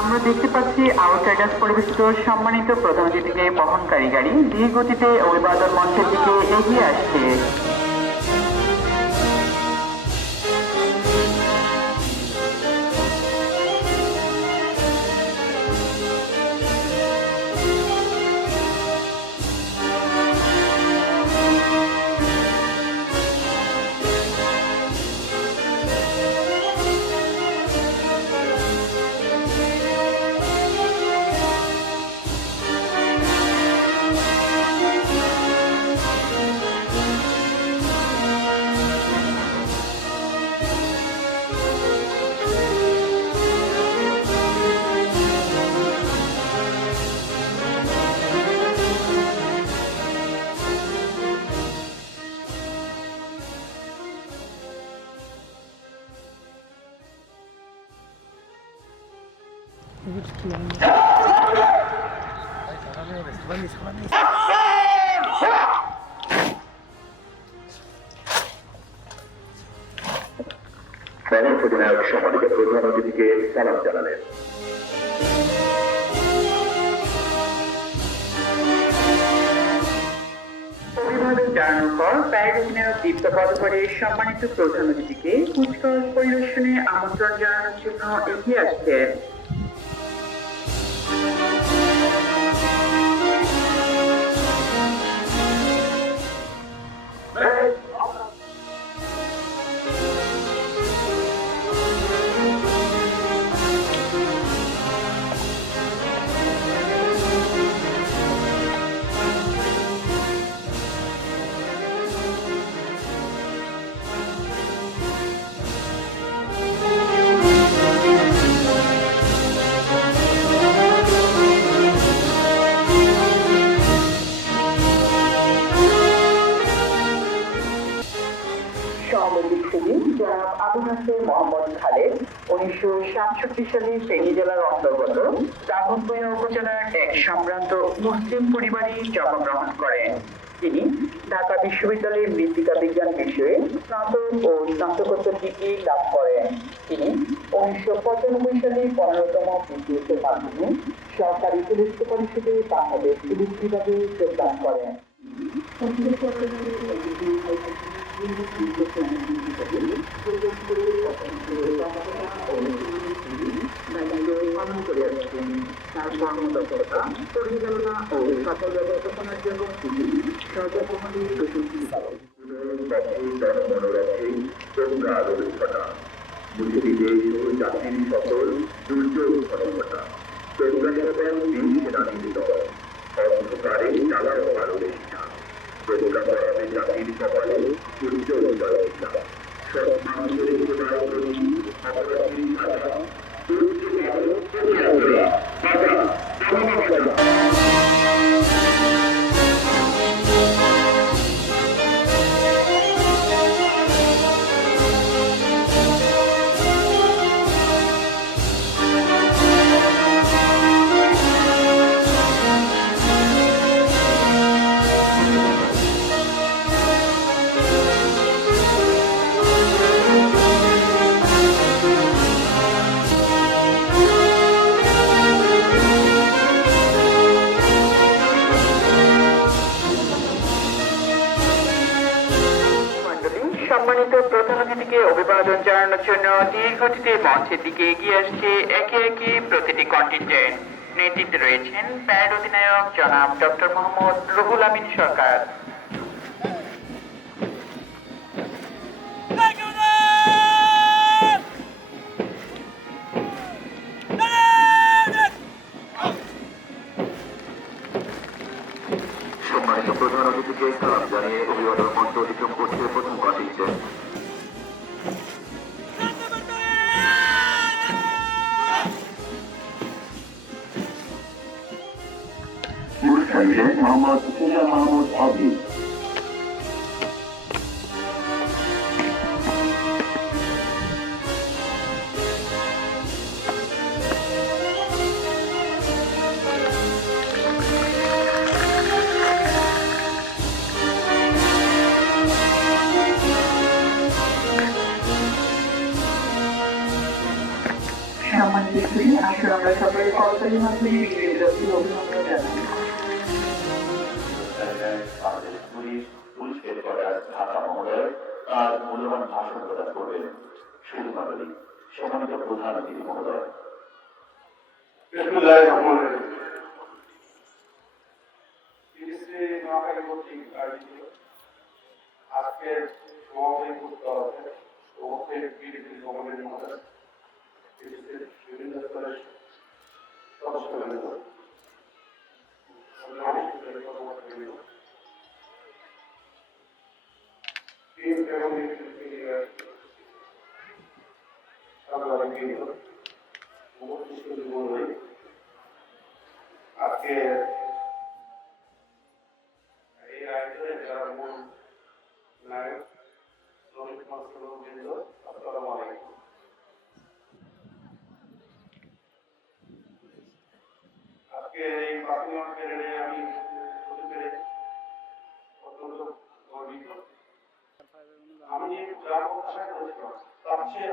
আমরা দেখতে পাচ্ছি আউটসাইডার্স পরিবেশিত সম্মানিত প্রধান অতিথিকে বহনকারী গাড়ি ধীর গতিতে অভিবাদন মঞ্চের দিকে এগিয়ে আসছে। অধিনায়ক সম্মানিত প্রধান অতিথিকে সালাম জানালেন। অভিবাদন জানানোর পর প্যারেড অধিনায়ক দীপ্ত পদপরে সম্মানিত প্রধান অতিথিকে কুচকাওয়াজ পরিদর্শনে আমন্ত্রণ জানানোর জন্য এগিয়ে আসছেন। মোহাম্মদ খালেদ 1967 সালে ফেনী জেলার অন্তর্গত দাগনভূঞা উপজেলার এক সম্ভ্রান্ত মুসলিম পরিবারে জন্মগ্রহণ করেন। তিনি ঢাকা বিশ্ববিদ্যালয়ে মৃত্তিকা বিজ্ঞান বিষয়ে স্নাতক ও স্নাতকোত্তর ডিগ্রি লাভ করেন। তিনি 1995 সালে 15তম বিসিএসের মাধ্যমে সরকারি পুলিশ পরিষদে বাংলাদেশ পুলিশ বিভাগে যোগদান করেন। তার কর্মদক্ষতা, পরিচালনা ও সফল ব্যবস্থাপনার জন্য তিনি সর্বপ্রথমে প্রশংসিত। জাতির সকল দুর্যোগ ঘটনা অন্ধকারে জ্বালাও আলো দেখা প্রজ্ঞা পড়াবে জাতির কপালে উজ্জ্বল জয়তা সব মানুষের সেবার প্রতি অপরাধী সাজা সম্মানিত প্রধান অতিথিকে অভিবাদন জানানোর জন্য ধীর গতিতে মঞ্চের দিকে এগিয়ে আসছে একে একে প্রতিটি কন্টিনজেন্ট। নেতৃত্বে রয়েছেন প্যারেড অধিনায়ক জনাব ডক্টর মোহাম্মদ রুহুল আমিন সরকার। সম্মানিত প্রধান অতিথিকে সালাম জানিয়ে অভিবাদন মঞ্চ অতিক্রম করছে প্রথম কন্টিনজেন্ট। মোহাম্মদ মাহমুদ আবি। সম্মানিত সরাসরি আসলে আমরা সকলে করতালি মাধ্যমে বিজয়ীদেরকে অভিনন্দন জানাই। আমাদের পুলিশ হেডকোয়ার্টার ঢাকা মহোদয় তার মূল্যবান ভাষণ প্রদান করবেন। শুধু মণ্ডলী, সম্মানিত প্রধান অতিথি মহোদয়। বিসমিল্লাহির রহমানির রহিম। তিরিশে নোয়াখালী কর্তৃক আয়োজিত আজকের সমাপনী কুচকাওয়াজে উপস্থিত বিএনপির কমিটির মধ্যে তিরিশের বিভিন্ন স্তরের সদস্যবৃন্দ, কর্মকর্তাবৃন্দ, টিম এবং সাংবাদিকবৃন্দ, উপস্থিত মণ্ডলী, আজকে এই আয়োজনে যারা মূল নায়ক শ্রমিক বৃন্দ, আসসালামু আলাইকুম। আজকে এই প্রাথমিক প্যানেলে আমি হতে পেরে অত্যন্ত গর্বিত। আমি যা প্রত্যাশা করেছিলাম তার চেয়ে